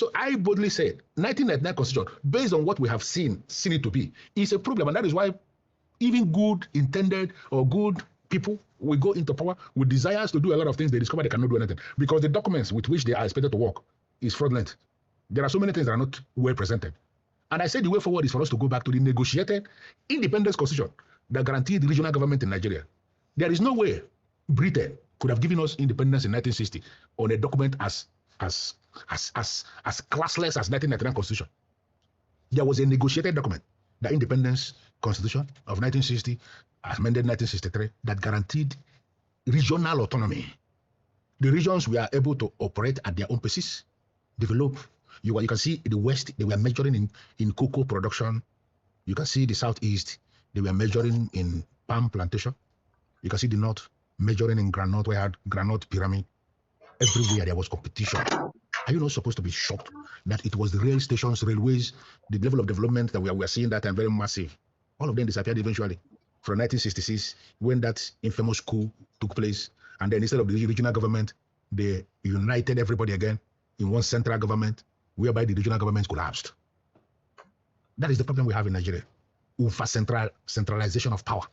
So I boldly said, 1999 constitution, based on what we have seen it to be, is a problem. And that is why even good intended or good people will go into power with desires to do a lot of things. They discover they cannot do anything because the documents with which they are expected to work is fraudulent. There are so many things that are not well presented. And I said the way forward is for us to go back to the negotiated independence constitution that guaranteed the regional government in Nigeria. There is no way Britain could have given us independence in 1960 on a document as classless as 1999 constitution. There was a negotiated document, the Independence Constitution of 1960, amended 1963, that guaranteed regional autonomy. The regions were able to operate at their own paces, develop. You can see the West, they were measuring in cocoa production. You can see the Southeast, they were measuring in palm plantation. You can see the North measuring in granite, where I had granite pyramid. Everywhere there was competition. Are you not supposed to be shocked that it was the rail stations, railways, the level of development that we were seeing that time very massive? All of them disappeared eventually from 1966 when that infamous coup took place. And then instead of the regional government, they united everybody again in one central government, whereby the regional governments collapsed. That is the problem we have in Nigeria. Centralization of power.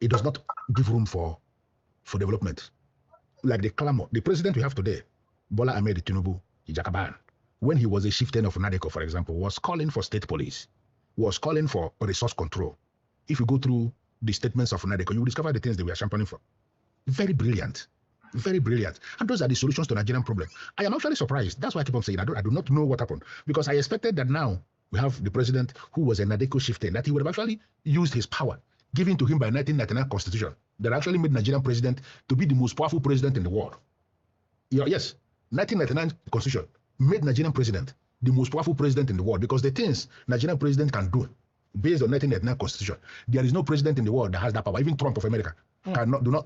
It does not give room for development. Like the clamor, the president we have today, Bola Ahmed Tinubu, Jakaban, when he was a chieftain of Nadeko, for example, was calling for state police, was calling for resource control. If you go through the statements of Nadeko, you will discover the things they were championing for. Very brilliant. Very brilliant. And those are the solutions to Nigerian problem. I am actually surprised. That's why I keep on saying I do not know what happened. Because I expected that now we have the president who was a Nadeko chieftain, that he would have actually used his power given to him by 1999 constitution that actually made Nigerian president to be the most powerful president in the world. Yes, 1999 constitution made Nigerian president the most powerful president in the world because the things Nigerian president can do based on 1999 constitution, there is no president in the world that has that power. Even Trump of America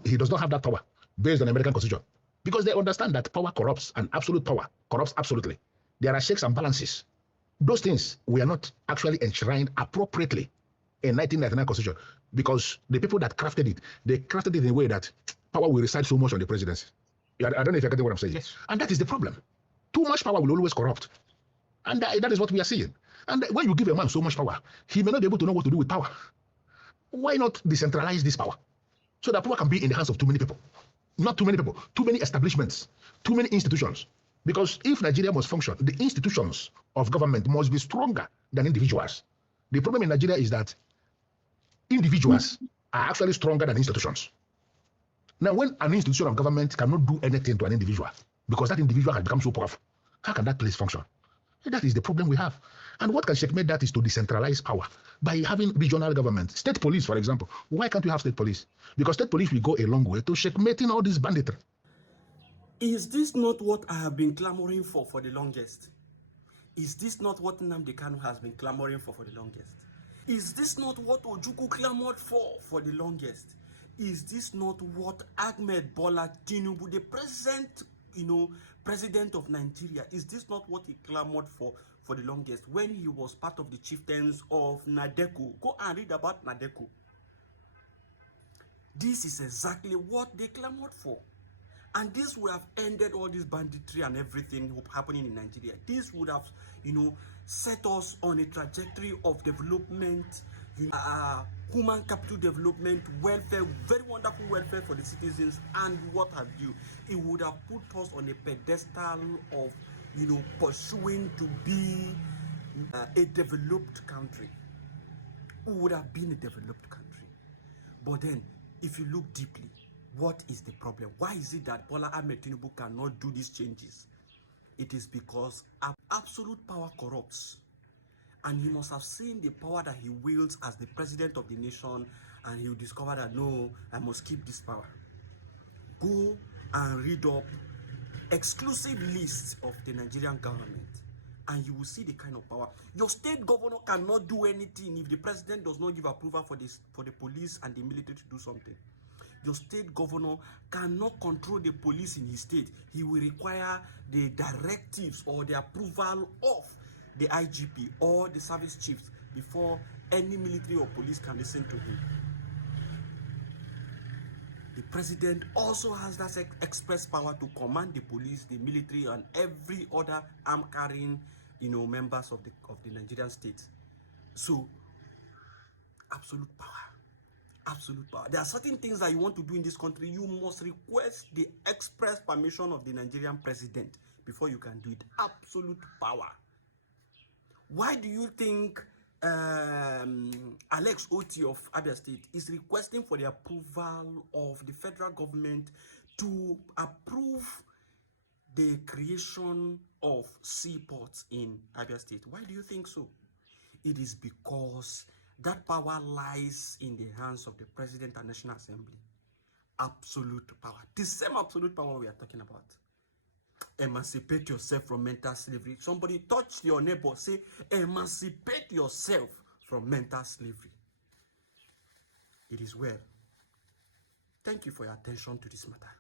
he does not have that power based on American constitution because they understand that power corrupts and absolute power corrupts absolutely. There are checks and balances. Those things were not actually enshrined appropriately in 1999 constitution because the people that crafted it, they crafted it in a way that power will reside so much on the presidency. I don't know if you're getting what I'm saying. Yes. And that is the problem. Too much power will always corrupt. And that is what we are seeing. And when you give a man so much power, he may not be able to know what to do with power. Why not decentralize this power? So that power can be in the hands of too many people. Not too many people, too many establishments, too many institutions. Because if Nigeria must function, the institutions of government must be stronger than individuals. The problem in Nigeria is that individuals are actually stronger than institutions. Now, when an institution of government cannot do anything to an individual, because that individual has become so powerful, how can that place function? And that is the problem we have. And what can checkmate that is to decentralize power by having regional government. State police, for example. Why can't we have state police? Because state police will go a long way to checkmating all this banditry. Is this not what I have been clamoring for the longest? Is this not what Nnamdi Kanu has been clamoring for the longest? Is this not what Ojukwu clamored for the longest? Is this not what Ahmed Bola Tinubu, the present, president of Nigeria, is this not what he clamored for the longest when he was part of the chieftains of Nadeko? Go and read about Nadeko. This is exactly what they clamored for. And this would have ended all this banditry and everything happening in Nigeria. This would have, set us on a trajectory of development, human capital development, welfare, very wonderful welfare for the citizens, and what have you. It would have put us on a pedestal of, pursuing to be a developed country. We would have been a developed country. But then, if you look deeply, what is the problem? Why is it that Bola Ahmed Tinubu cannot do these changes? It is because absolute power corrupts. And he must have seen the power that he wields as the president of the nation, and he will discover that, no, I must keep this power. Go and read up exclusive lists of the Nigerian government, and you will see the kind of power. Your state governor cannot do anything if the president does not give approval for the police and the military to do something. Your state governor cannot control the police in his state. He will require the directives or the approval of the IGP or the service chiefs before any military or police can listen to him. The president also has that express power to command the police, the military, and every other arm-carrying, members of the Nigerian state. So, absolute power. Absolute power. There are certain things that you want to do in this country, you must request the express permission of the Nigerian president before you can do it. Absolute power. Why do you think Alex Oti of Abia State is requesting for the approval of the federal government to approve the creation of seaports in Abia State? Why do you think so? It is because that power lies in the hands of the President and National Assembly. Absolute power. The same absolute power we are talking about. Emancipate yourself from mental slavery. Somebody touch your neighbor, say, emancipate yourself from mental slavery. It is well. Thank you for your attention to this matter.